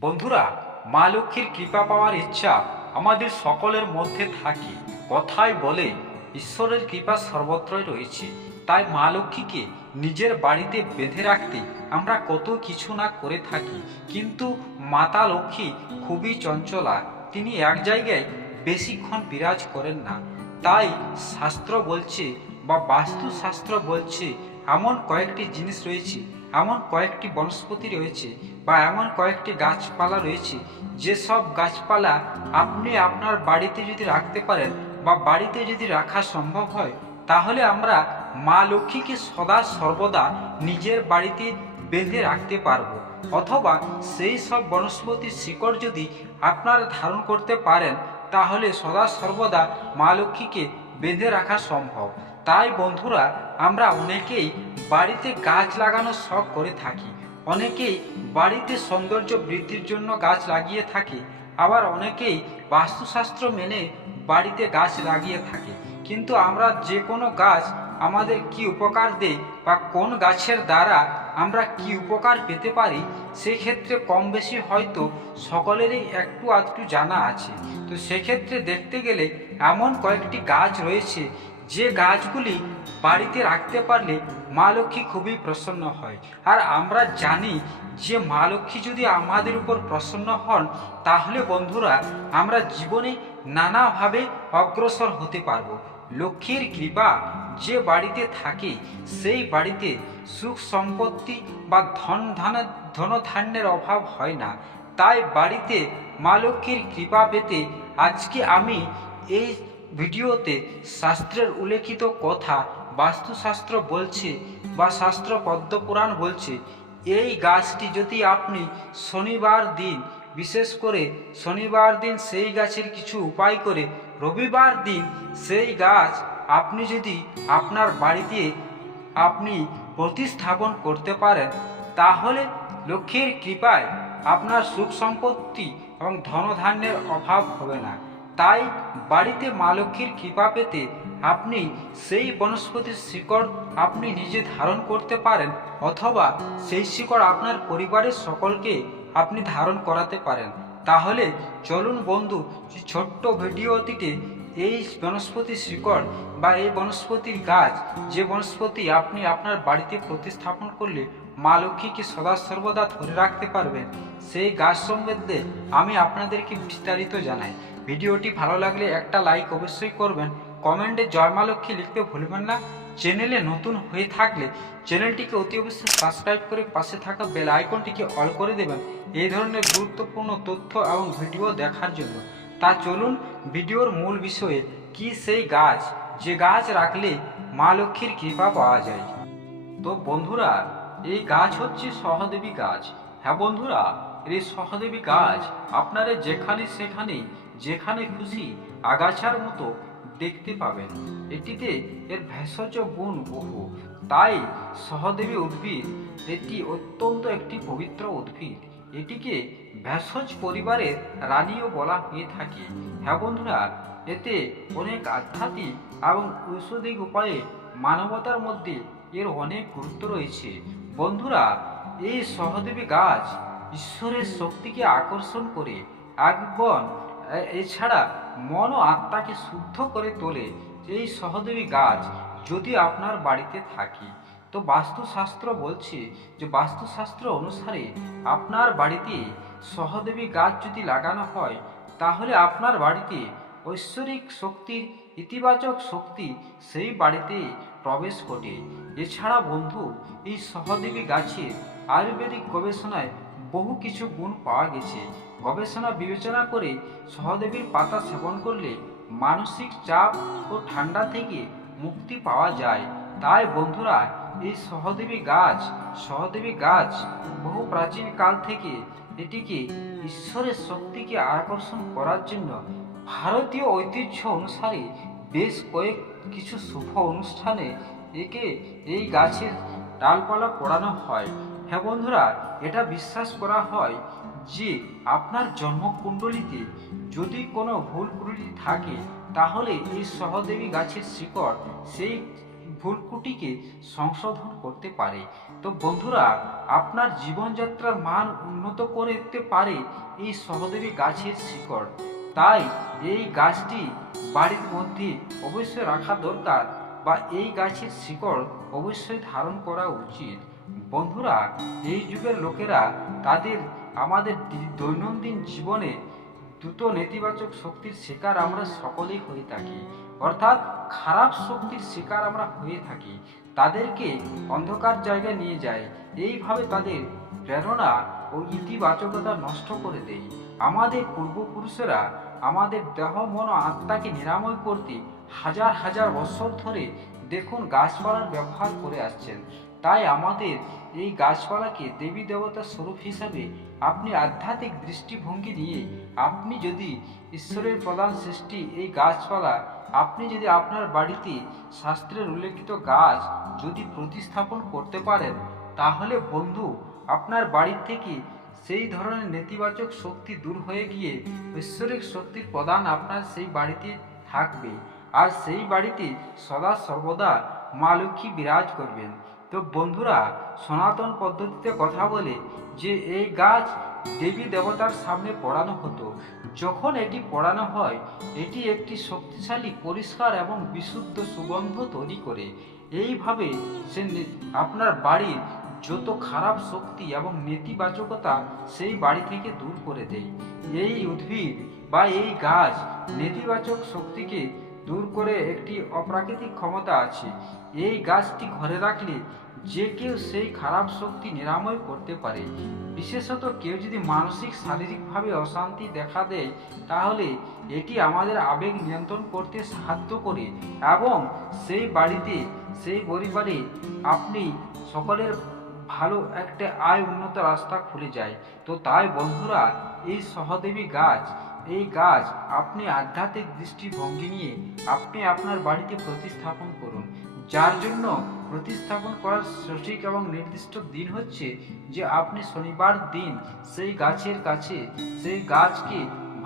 বন্ধুরা, মা লক্ষ্মীর কৃপা পাওয়ার ইচ্ছা আমাদের সকলের মধ্যে থাকে। কথায় বলে, ঈশ্বরের কৃপা সর্বত্রই রয়েছে। তাই মা লক্ষ্মীকে নিজের বাড়িতে বেঁধে রাখতে আমরা কত কিছু না করে থাকি। কিন্তু মাতা লক্ষ্মী খুবই চঞ্চলা তিনি এক জায়গায় বেশিক্ষণ বিরাজ করেন না। তাই শাস্ত্র বলছে বা বাস্তুশাস্ত্র বলছে এমন কয়েকটি জিনিস রয়েছে, এমন কয়েকটি বনস্পতি রয়েছে বা এমন কয়েকটি গাছপালা রয়েছে যেসব গাছপালা আপনি আপনার বাড়িতে যদি রাখতে পারেন বা বাড়িতে যদি রাখা সম্ভব হয়, তাহলে আমরা মা লক্ষ্মীকে সদা সর্বদা নিজের বাড়িতে বেঁধে রাখতে পারব। অথবা সেই সব বনস্পতির শিকড় যদি আপনারা ধারণ করতে পারেন, তাহলে সদা সর্বদা মা লক্ষ্মীকে বেঁধে রাখা সম্ভব। তাই বন্ধুরা, আমরা অনেকেই বাড়িতে গাছ লাগানোর শখ করে থাকি। অনেকেই বাড়িতে সৌন্দর্য বৃদ্ধির জন্য গাছ লাগিয়ে থাকে। আবার অনেকেই বাস্তুশাস্ত্র মেনে বাড়িতে গাছ লাগিয়ে থাকে। কিন্তু আমরা যে কোনো গাছ আমাদের কি উপকার দেয় বা কোন গাছের দ্বারা আমরা কি উপকার পেতে পারি, সেক্ষেত্রে কম বেশি হয়তো সকলেরই একটু আধটু জানা আছে। তো সেক্ষেত্রে দেখতে গেলে এমন কয়েকটি গাছ রয়েছে যে গাছগুলি বাড়িতে রাখতে পারলে মা লক্ষ্মী খুবই প্রসন্ন হয়। আর আমরা জানি যে মা লক্ষ্মী যদি আমাদের উপর প্রসন্ন হন, তাহলে বন্ধুরা, আমরা জীবনে নানাভাবে অগ্রসর হতে পারব। লক্ষ্মীর কৃপা যে বাড়িতে থাকে, সেই বাড়িতে সুখ সম্পত্তি বা ধন ধান, ধনধান্যের অভাব হয় না। তাই বাড়িতে মা লক্ষ্মীর কৃপা পেতে আজকে আমি এই ভিডিওতে শাস্ত্রের উল্লেখিত কথা বাস্তুশাস্ত্র বলছে বা শাস্ত্র পদ্মপুরাণ বলছে, এই গাছটি যদি আপনি শনিবার দিন, বিশেষ করে শনিবার দিন সেই গাছের কিছু উপায় করে রবিবার দিন সেই গাছ আপনি যদি আপনার বাড়িতে আপনি প্রতিস্থাপন করতে পারেন, তাহলে লক্ষ্মীর কৃপায় আপনার সুখ সম্পত্তি এবং ধনধান্যের অভাব হবে না। তাই বাড়িতে মা লক্ষ্মীর কৃপা পেতে আপনি সেই বনস্পতির শিকড় আপনি নিজে ধারণ করতে পারেন অথবা সেই শিকড় আপনার পরিবারের সকলকে আপনি ধারণ করাতে পারেন। তাহলে চলুন বন্ধু ছোট্ট ভিডিওটিতে এই বনস্পতির শিকড় বা এই বনস্পতির গাছ, যে বনস্পতি আপনি আপনার বাড়িতে প্রতিস্থাপন করলে মা লক্ষ্মীকে সদা সর্বদা ধরে রাখতে পারবেন। সেই গাছ সম্বন্ধে আমি আপনাদেরকে বিস্তারিত জানাই। ভিডিওটি ভালো লাগলে একটা লাইক অবশ্যই করবেন। কমেন্টে জয় মা লক্ষ্মী লিখতে ভুলবেন না। চ্যানেলে নতুন হয়ে থাকলে চ্যানেলটিকে অতি অবশ্যই সাবস্ক্রাইব করে পাশে থাকা বেল আইকনটিকে অল করে দেবেন। এই ধরনের গুরুত্বপূর্ণ তথ্য এবং ভিডিও দেখার জন্য। তা চলুন ভিডিওর মূল বিষয়ে, কি সেই গাছ? যে গাছ রাখলে মা লক্ষ্মীর কৃপা পাওয়া যায়। তো বন্ধুরা এই গাছ হচ্ছে সহদেবী গাছ। হ্যাঁ বন্ধুরা এই সহদেবী গাছ আপনারা যেখানে সেখানে, যেখানে খুশি আগাছার মতো দেখতে পাবেন। এটিতে এর ভেষজ গুণ বহু। তাই সহদেবী উদ্ভিদ এটি অত্যন্ত একটি পবিত্র উদ্ভিদ। এটিকে ভেষজ পরিবারের রানীও বলা হয়ে থাকে। হ্যাঁ বন্ধুরা, এতে অনেক আধ্যাত্মিক এবং ঔষধিক উপায়ে মানবতার মধ্যে এর অনেক গুরুত্ব রয়েছে। বন্ধুরা, এই সহদেবী গাছ ঈশ্বরের শক্তিকে আকর্ষণ করে একবন এছাড়া মন ও আত্মাকে শুদ্ধ করে তোলে। এই সহদেবী গাছ যদি আপনার বাড়িতে থাকে, তো বাস্তুশাস্ত্র বলছে যে বাস্তুশাস্ত্র অনুসারে আপনার বাড়িতে সহদেবী গাছ যদি লাগানো হয়, তাহলে আপনার বাড়িতে ঐশ্বরিক শক্তির ইতিবাচক শক্তি সেই বাড়িতে প্রবেশ ঘটে। এছাড়া বন্ধু, এই সহদেবী গাছের আয়ুর্বেদিক গবেষণায় বহু কিছু গুণ পাওয়া গেছে। গবেষণা বিবেচনা করে সহদেবীর পাতা সেবন করলে মানসিক চাপ ও ঠান্ডা থেকে মুক্তি পাওয়া যায়। তাই বন্ধুরা, এই সহদেবী গাছ সহদেবী গাছ বহু প্রাচীন কাল থেকে এটিকে ঈশ্বরের শক্তিকে আকর্ষণ করার জন্য ভারতীয় ঐতিহ্য অনুসারে বেশ কয়েক কিছু শুভ অনুষ্ঠানে একে এই গাছের ডালপালা পড়ানো হয়। হ্যাঁ বন্ধুরা, এটা বিশ্বাস করা হয় যে আপনার জন্মকুণ্ডলিতে যদি কোনো ভুল ত্রুটি থাকে, তাহলে এই সহদেবী গাছের শিকড় সেই ভুলকুটিকে সংশোধন করতে পারে। তো বন্ধুরা, আপনার জীবনযাত্রার মান উন্নত করে দিতে পারে এই সহদেবী গাছের শিকড়। তাই এই গাছটি বাড়ির মধ্যে অবশ্যই রাখা দরকার বা এই গাছের শিকড় অবশ্যই ধারণ করা উচিত। বন্ধুরা, এই যুগের লোকেরা তাদের আমাদের দৈনন্দিন জীবনে দ্রুত নেতিবাচক শক্তির শিকার আমরা সকলেই হয়ে থাকি। অর্থাৎ খারাপ শক্তির শিকার আমরা হয়ে থাকি। তাদেরকে অন্ধকার জায়গায় নিয়ে যায় এইভাবে তাদের প্রেরণা ও ইতিবাচকতা নষ্ট করে দেয় আমাদের পূর্বপুরুষেরা আমাদের দেহ, মন আত্মাকে নিরাময় করতে হাজার হাজার বছর ধরে দেখুন গাছপালার ব্যবহার করে আসছেন। তাই আমাদের এই গাছপালাকে দেবী দেবতার স্বরূপ হিসাবে আপনি আধ্যাত্মিক দৃষ্টিভঙ্গি নিয়ে আপনি যদি ঈশ্বরের প্রধান সৃষ্টি এই গাছপালা, আপনি যদি আপনার বাড়িতে শাস্ত্রের উল্লেখিত গাছ যদি প্রতিস্থাপন করতে পারেন, তাহলে বন্ধু, আপনার বাড়ির থেকে সেই ধরনের নেতিবাচক শক্তি দূর হয়ে গিয়ে ঐশ্বরিক শক্তির প্রদান আপনার সেই বাড়িতে থাকবে। আর সেই বাড়িতে সদা সর্বদা মা লক্ষ্মী বিরাজ করবেন। তো বন্ধুরা, সনাতন পদ্ধতিতে কথা বলে যে এই গাছ দেবী দেবতার সামনে পড়ানো হতো। যখন এটি পড়ানো হয়, এটি একটি শক্তিশালী, পরিষ্কার এবং বিশুদ্ধ সুগন্ধ তৈরি করে। এইভাবে সে আপনার বাড়ির যত খারাপ শক্তি এবং নেতিবাচকতা সেই বাড়ি থেকে দূর করে দেয়। এই উদ্ভিদ বা এই গাছ নেতিবাচক শক্তিকে দূর করে একটি অপ্রাকৃতিক ক্ষমতা আছে। এই গাছটি ঘরে রাখলে যে কেউ সেই খারাপ শক্তি নিরাময় করতে পারে। বিশেষত কেউ যদি মানসিক, শারীরিকভাবে অশান্তি দেখা দেয়, তাহলে এটি আমাদের আবেগ নিয়ন্ত্রণ করতে সাহায্য করে এবং সেই বাড়িতে, সেই পরিবারে আপনি সকলের ভালো একটা আয় উন্নত রাস্তা খুলে যায়। তো তাই বন্ধুরা, এই সহদেবী গাছ, এই গাছ আপনি আধ্যাত্মিক দৃষ্টিভঙ্গি নিয়ে আপনি আপনার বাড়িতে প্রতিস্থাপন করুন। যার জন্য প্রতিস্থাপন করার সঠিক এবং নির্দিষ্ট দিন হচ্ছে যে আপনি শনিবার দিন সেই গাছের কাছে, সেই গাছকে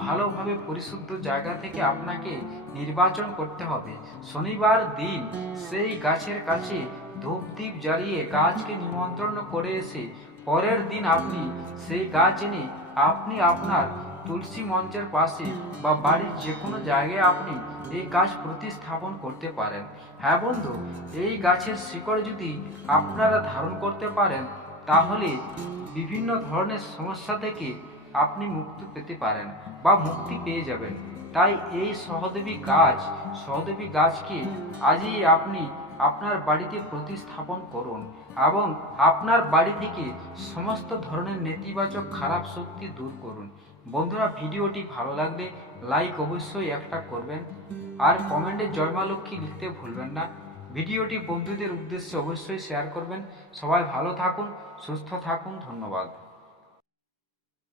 ভালোভাবে পরিশুদ্ধ জায়গা থেকে আপনাকে নির্বাচন করতে হবে। শনিবার দিন সেই গাছের কাছে ধূপ জ্বালিয়ে গাছকে নিমন্ত্রণ করে এসে, পরের দিন আপনি সেই গাছ এনে আপনি আপনার তুলসী মঞ্চের পাশে বা বাড়ির যে কোনো জায়গায় আপনি এই গাছ প্রতিস্থাপন করতে পারেন। হ্যাঁ বন্ধু, এই গাছের শিকড় যদি আপনারা ধারণ করতে পারেন, তাহলে বিভিন্ন ধরনের সমস্যা থেকে আপনি মুক্তি পেতে পারেন বা মুক্তি পেয়ে যাবেন। তাই এই সহদেবী গাছ, সহদেবী গাছকে আজই আপনি আপনার বাড়িতে প্রতিস্থাপন করুন এবং আপনার বাড়ি থেকে সমস্ত ধরনের নেতিবাচক খারাপ শক্তি দূর করুন। বন্ধুরা, ভিডিওটি ভালো লাগলে লাইক অবশ্যই একটা করবেন। আর কমেন্টে জয়মা লক্ষ্মী লিখতে ভুলবেন না। ভিডিওটি বন্ধুদের উদ্দেশ্যে অবশ্যই শেয়ার করবেন। সবাই ভালো থাকুন, সুস্থ থাকুন, ধন্যবাদ।